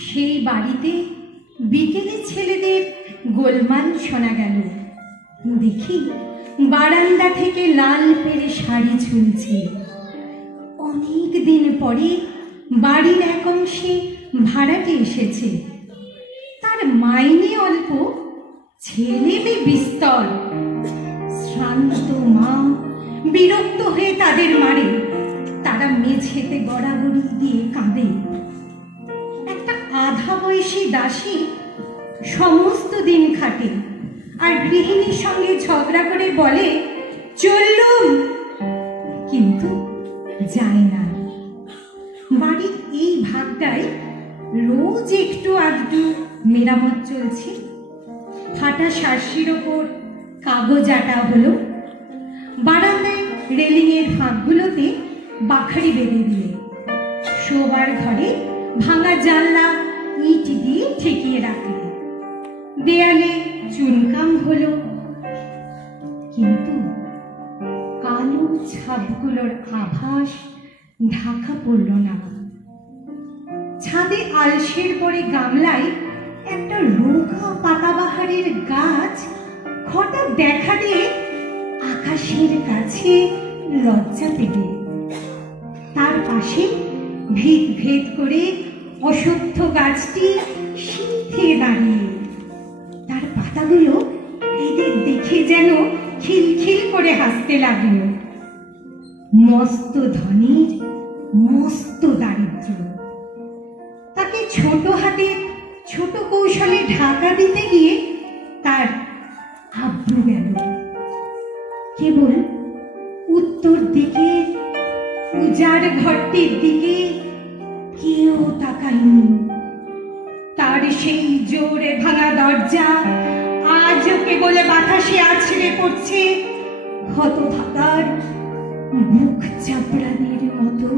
সেই বাড়িতে বিকেলে ছেলেদের গোলমাল শোনা গেল। দেখি বারান্দা থেকে লাল পেরে শাড়ি ঝুলছে। অনেক দিন পরে বাড়ির এক অংশে ভাড়াটে এসেছে। তার মাইনে অল্প, ছেলে মেয়ে বিস্তর। শ্রান্ত মা বিরক্ত হয়ে তাদের মারে। তারা মেঝেতে গড়াগড়ি দিয়ে কাঁদে। একটা আধা বয়সী দাসী সমস্ত দিন খাটে, আর গৃহিণীর সঙ্গে ঝগড়া করে বলে চললুম, কিন্তু যায় না। বাড়ির এই ভাগটায় রোজ একটু আধটু মেরামত চলছে। ফাটা শার্সির ওপর কাগজ আটা হলো। বারান্দায় রেলিংয়ের ফাঁকগুলোতে বাখারি বেঁধে দিলে। শোবার ঘরে ভাঙা জানলা ইট দিয়ে ঠেকিয়ে রাখলে। দেয়ালে চুনকাম হলো, কিন্তু কালো ছাপগুলোর আভাস ঢাকা পড়ল না। ছাদে আলসের পরে গামলায় একটা রোগা পাতাবাহারের গাছ হঠাৎ দেখা দিয়ে আকাশের কাছে লজ্জা পেলে। তার পাশে ভিত ভেদ করে অশ্বত্থ গাছটি শীতে দাঁড়িয়ে। তার পাতাগুলো এদের দেখে যেন খিলখিল করে হাসতে লাগলো। মস্ত ধনীর মস্ত দারিদ্র। তাকে ছোট হাতে ছোট কৌশলে ঢাকা দিতে গিয়ে তার আব্রু গেল। কেবল উত্তর দিকে উজাড় ঘরটির দিকে কেউ তাকায়নি। তার সেই জোরে ভাঙা দরজা আজও কেবল বাতাসে আছড়ে পড়ছে হতভাগার মুখ চাপড়ানির মতো।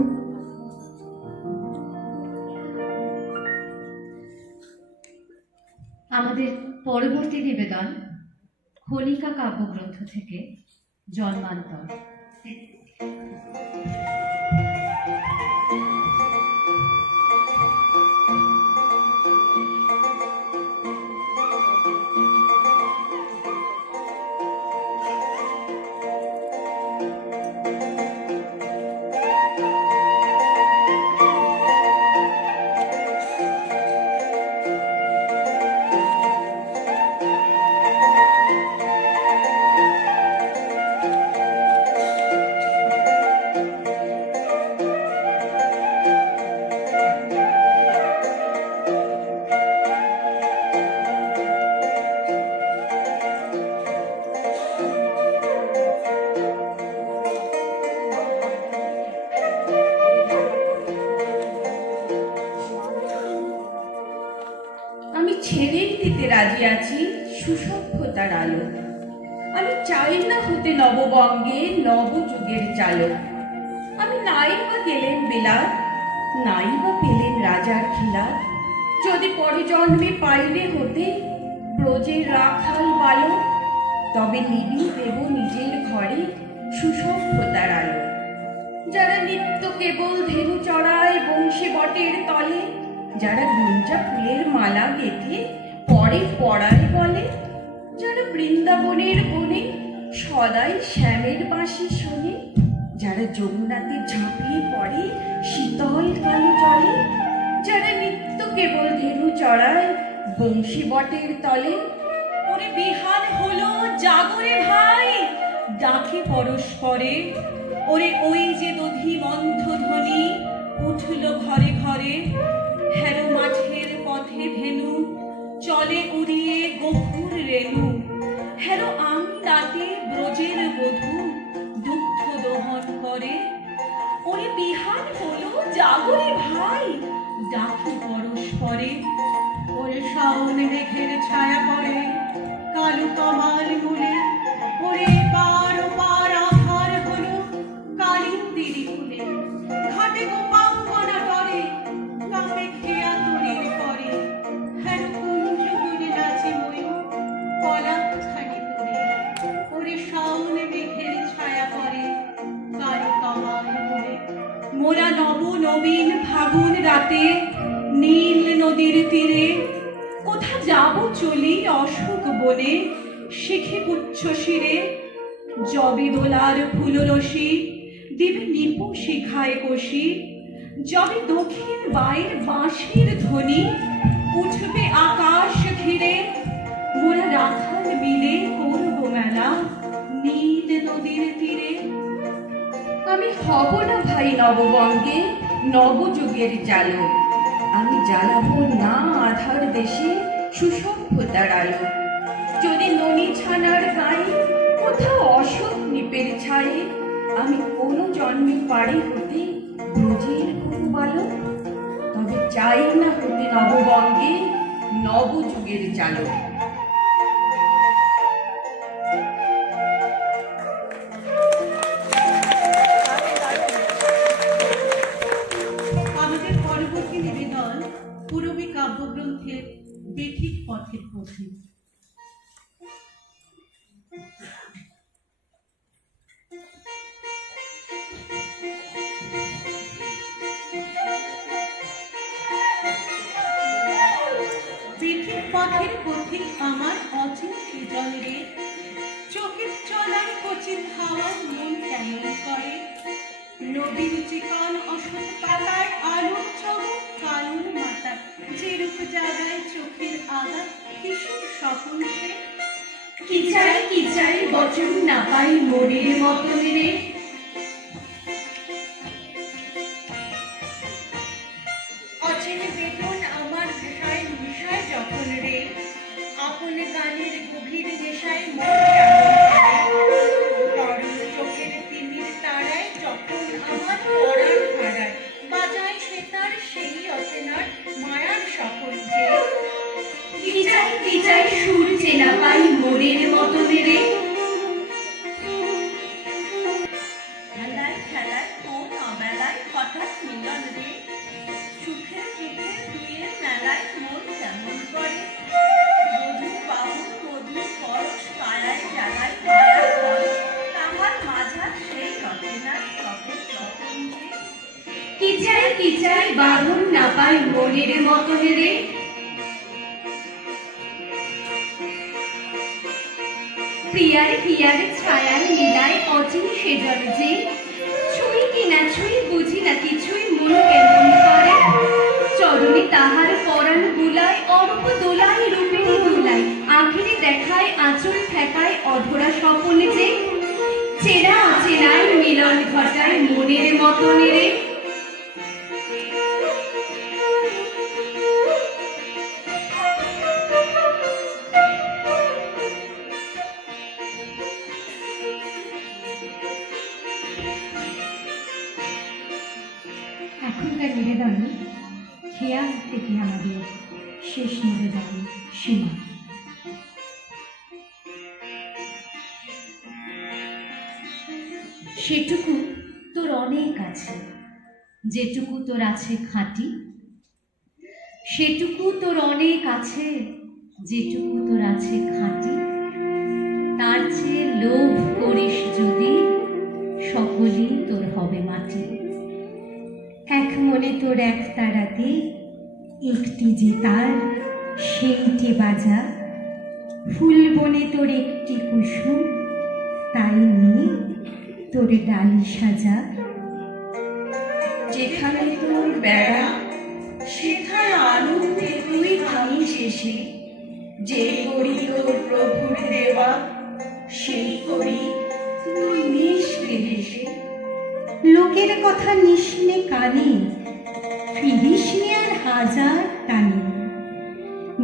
আমাদের পরবর্তী নিবেদন খনিকা কাব্যগ্রন্থ থেকে জন্মান্তর। ছেড়েই দিতে রাজি আছি সুসভ্যতার আলো। আমি চাই না হতে নববঙ্গে নবযুগের চালক। আমি নাই বা গেলেন বিলাত, নাই বা পেলেন রাজার খিলাত। যদি পরে জন্মে পাইলে হতে ব্রজের রাখাল বালক, তবে নিবিয়ে দেব নিজের ঘরে সুসভ্যতার আলো। যারা নিত্য কেবল ধেনু চড়ায় বংশী বটের তলে, যারা গুঞ্জা ফুলের মালা গেঁথে পরে পড়ায় বলে, যারা বৃন্দাবনের বনে সদাই শ্যামের বাঁশি শোনে, যারা যমুনাতে ঝাঁপিয়ে পড়ে শীতল কালো জলে, যারা নিত্য কেবল ধেনু চড়ায় বংশী বটের তলে। ওরে বিহান হলো জাগরে ভাই, ডাকে পরস্পরে। ওরে ওই যে দধি মন্থ ধ্বনি উঠল ঘরে ঘরে। হেরো মাঠের পথে ধেনু চলে উড়িয়ে গভুর রেণু। হেরো আমি রাতে ব্রজের বধূ দুগ্ধ দোহন করে। ওরে বিহান হলো জাগরে ভাই, ডাকে পরস্পরে। ওরে শাওন মেঘের ছায়া পড়ে কালো কামাল মূলে। ওরে পার পার আধার হলো কালিন্দিরি ফুলে। ঘাটে গোপাঙ্গনা করে কাপে খেয়া তরির পরে। হেরো কুঞ্জ দুলে নাচে ময়ূর কলাপ খানি করে। ওরে শাওন মেঘের ছায়া পড়ে কালো কামাল মূলে। মোরা নব নবীন ফাগুন রাতে নীল নদীর তীরে। কোথা যাব চলি অশোক বনে শিখে গুচ্ছ শিরে। জবে দোলার ফুলরসি দিবে নিপু শিখায় কষি। যবে দক্ষিণ বাইর বাঁশির ধ্বনি উঠবে আকাশ ঘিরে। মোরা রাখাল মিলে করব মেলা নীল নদীর তীরে। আমি হব না ভাই নববঙ্গে নবযুগের চালক। আমি জ্বালাবো না আধার দেশে সুসভ্যতার আলো। যদি ননি ছানার গায়ে কোথাও অশোক নিপের ছায়ে। আমি কোনো জন্মে পারি হতে ব্রজের কোনো বালক। তবে চাই না হতে নববঙ্গে নবযুগের চালক। আমাদের পরবর্তী নিবেদন পূরবী কাব্যগ্রন্থের বেঠিক পথের পথিক। বেঠিক পথের পথিক আমার অচিন সৃজন রে। চোখের চলার কচিন হাওয়া মন কেমন করে। নদীর চিকন অসৎ পাতায় আলোর চমক কালুর মাথা। যেরূপ জাগায় চোখের আঘাত কিশোর স্বপন সে। কি চাই বচন না পাই মনের মতন রে। অচেনে বেদন আমার ভাষায় মিশায় যখন রে। আপন গানের গভীর নেশায় মন তরুণ চোখের তিমির তারায় যখন আমার পরাণ হারায়। বাজায় সে তার সেই অচেনার মায়ার সকল যে। কি চাই সুর চেনা পাই মনের মতন রে। খেলায় খেলায় কোন অবেলায় হঠাৎ মিলন রে। সুখের দুঃখের দুয়ের মেলায় মন কেমন করে। মধুর বাহুর মধুর পরশ পাড়ায় জ্বালায় মায়ার পর। তাহার মাঝার সেই অচেনার সকল স্বপন যে। কি চাই বাঁধন না পাই মনের মতন রে। প্রিয়ার ছায়ার লীলায় অচিন সেজন যে। ছুঁই কিনা ছুঁই বুঝি না কিছুই মন কেমন করে। চরণে তাহার পরাণ বুলায় অরূপ দোলায় রূপেরই দোলায়। আখিরে দেখায় আঁচল ঠেকায় অধরা স্বপনে যে। চেনা অচেনায় মিলন ঘটায় মনের মতন রে। এখনকার নিবেদনে খেয়াল থেকে আমাদের শেষ নিবেদন সীমা। সেটুকু তোর অনেক আছে, যেটুকু তোর আছে খাঁটি। সেটুকু তোর অনেক আছে, যেটুকু তোর আছে খাঁটি। তার চেয়ে লোভ করিস যদি, সকলই তোর হবে মাটি। এক মনে তোর এক তারাতে একটি যে তার, সেইটে বাজা। ফুল বনে তোর একটি কুসুম, তাই নিয়ে তোর ডালি সাজা। যেখানে তোর বেড়া সে আমি শেষে যে করি তোর প্রভুর দেওয়া সেই করি তুই নিষ্কে হেসে। লোকের কথা নিশনে কানে ফিরিস নে আর হাজার টানে,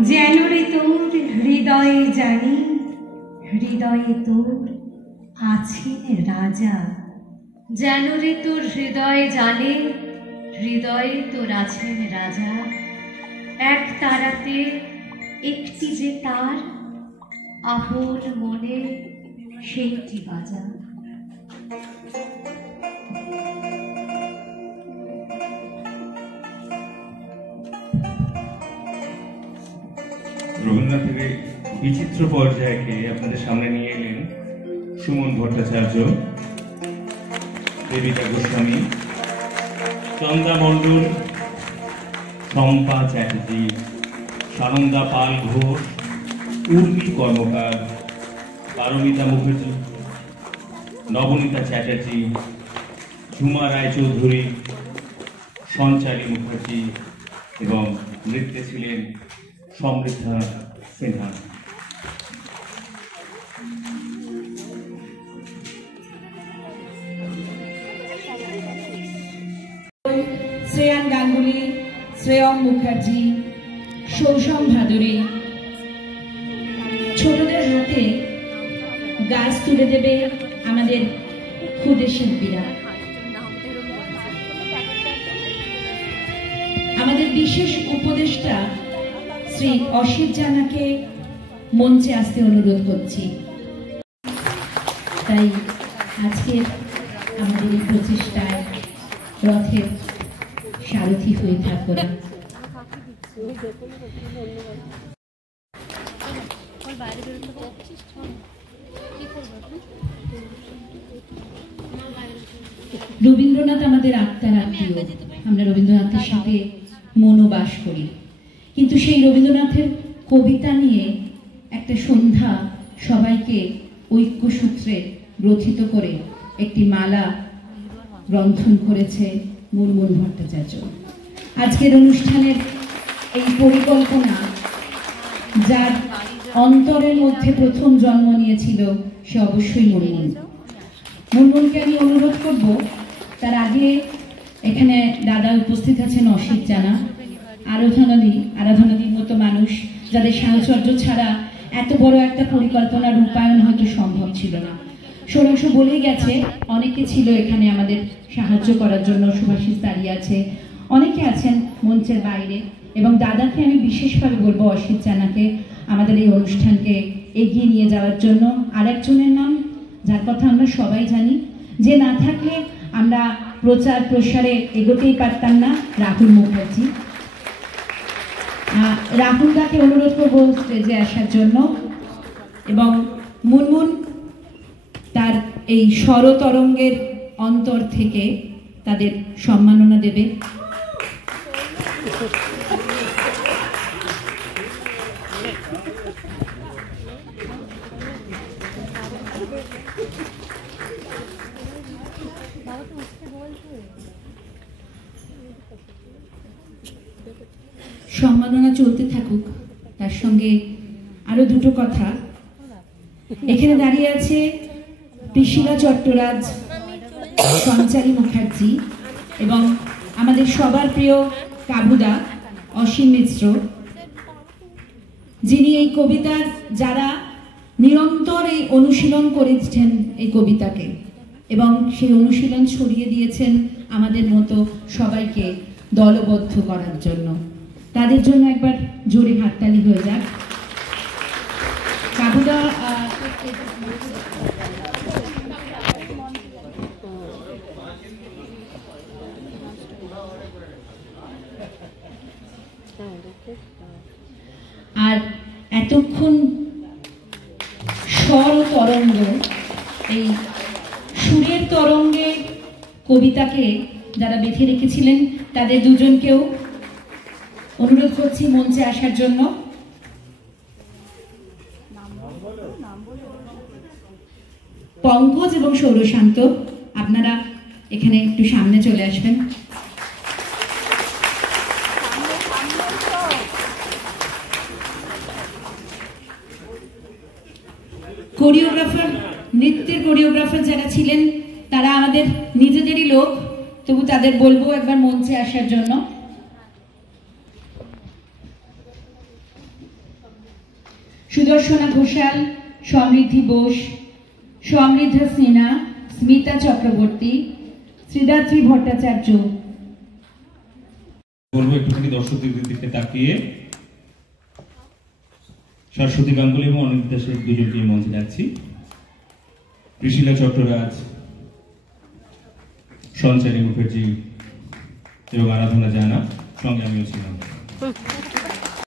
যেন রে তোর হৃদয়ে জানি হৃদয়ে তোর আছেন রাজা। যেন রে তোর হৃদয়ে জানে হৃদয়ে তোর আছেন রাজা। এক তারাতে একটি যে তার আপন মনে সেইটি বাজা। রবীন্দ্রনাথের এই বিচিত্র পর্যায়কে আপনাদের সামনে নিয়ে এলেন সুমন ভট্টাচার্য, দেবিকা গোস্বামী, চন্দা মণ্ডল, শম্পা চ্যাটার্জি, সানন্দা পাল ঘোষ, উর্মি কর্মকার, পারমিতা মুখার্জি, নবনীতা চ্যাটার্জি, ঝুমা রায়চৌধুরী, সঞ্চারী মুখার্জি এবং নৃত্যে ছিলেন সমৃদ্ধা সিনহা। শ্রেয়ান গাঙ্গুলি, শ্রেয়ম মুখার্জি, সৌসম ভাদুরী ছোটদের হাতে গাছ তুলে দেবে আমাদের ক্ষুদে শিল্পীরা। আমাদের বিশেষ উপদেষ্টা শ্রী অসিত জানাকে মঞ্চে আসতে অনুরোধ করছি। তাই আজকের আমাদের এই প্রচেষ্টায় রথের সারথি হয়ে থাকবে। রবীন্দ্রনাথ আমাদের আত্মার আত্মীয়, আমরা রবীন্দ্রনাথের সাথে মনোবাস করি, কিন্তু সেই রবীন্দ্রনাথের কবিতা নিয়ে একটা সন্ধ্যা সবাইকে ঐক্যসূত্রে গ্রথিত করে একটি মালা গ্রন্থন করেছে মুনমুন ভট্টাচার্য। আজকের অনুষ্ঠানের এই পরিকল্পনা যার অন্তরের মধ্যে প্রথম জন্ম নিয়েছিল সে অবশ্যই মুনমুন। মুনমুনকে আমি অনুরোধ করব, তার আগে এখানে দাদা উপস্থিত আছেন অসিত জানা, আরাধনাদির মতো মানুষ যাদের সাহচর্য ছাড়া এত বড় একটা পরিকল্পনা রূপায়ণ হয়তো সম্ভব ছিল না। ষোড়শ বলেই গেছে, অনেকে ছিল এখানে আমাদের সাহায্য করার জন্য, সুভাষিস দাঁড়িয়ে আছে, অনেকে আছেন মঞ্চের বাইরে, এবং দাদাকে আমি বিশেষভাবে বলবো অসিত জানাকে আমাদের এই অনুষ্ঠানকে এগিয়ে নিয়ে যাওয়ার জন্য। আরেকজনের নাম যার কথা আমরা সবাই জানি, যে না থাকলে আমরা প্রচার প্রসারে এগোতেই পারতাম না, রাহুল মুখার্জি। রাহুল দাকে অনুরোধ করবো স্টেজে আসার জন্য, এবং মুনমুন তার এই স্বরতরঙ্গের অন্তর থেকে তাদের সম্মাননা দেবে। সম্মাননা চলতে থাকুক, তার সঙ্গে আরো দুটো কথা। এখানে দাঁড়িয়ে আছে পিশিলা চট্টরাজ, সঞ্চারী মুখার্জি এবং আমাদের সবার প্রিয় কাবুদা অসীম মিশ্র, যিনি এই কবিতার যারা নিরন্তর এই অনুশীলন করেছেন এই কবিতাকে, এবং সেই অনুশীলন ছড়িয়ে দিয়েছেন আমাদের মতো সবাইকে দলবদ্ধ করার জন্য। তাদের জন্য একবার জোরে হাততালি হয়ে যাক। কাবুদা আর এতক্ষণ স্বর তরঙ্গ, এই সুরের তরঙ্গে কবিতাকে যারা বেঁধে রেখেছিলেন তাদের দুজনকেও অনুরোধ করছি মঞ্চে আসার জন্য। পঙ্কজ এবং সৌরশান্ত, আপনারা এখানে একটু সামনে চলে আসবেন। কোরিওগ্রাফার, নৃত্যের কোরিওগ্রাফার যারা ছিলেন তারা আমাদের নিজেদেরই লোক, তবু তাদের বলবো একবার মঞ্চে আসার জন্য। সুদর্শনা ঘোষাল, সমৃদ্ধি বোস, সমৃদ্ধা সিনহা, স্মিতা চক্রবর্তী, শ্রীদাত্রী ভট্টাচার্য। বলবো একটুখানি দর্শকদের দিকে তাকিয়ে সরস্বতী গাঙ্গুলি এবং অনিন্দিতা শেখ দুজনকে মঞ্চে ডাকছি। ঋষিলা চট্টরাজ, সঞ্চারী মুখার্জি এবং আরাধনা জানা, সঙ্গে আমিও ছিলাম।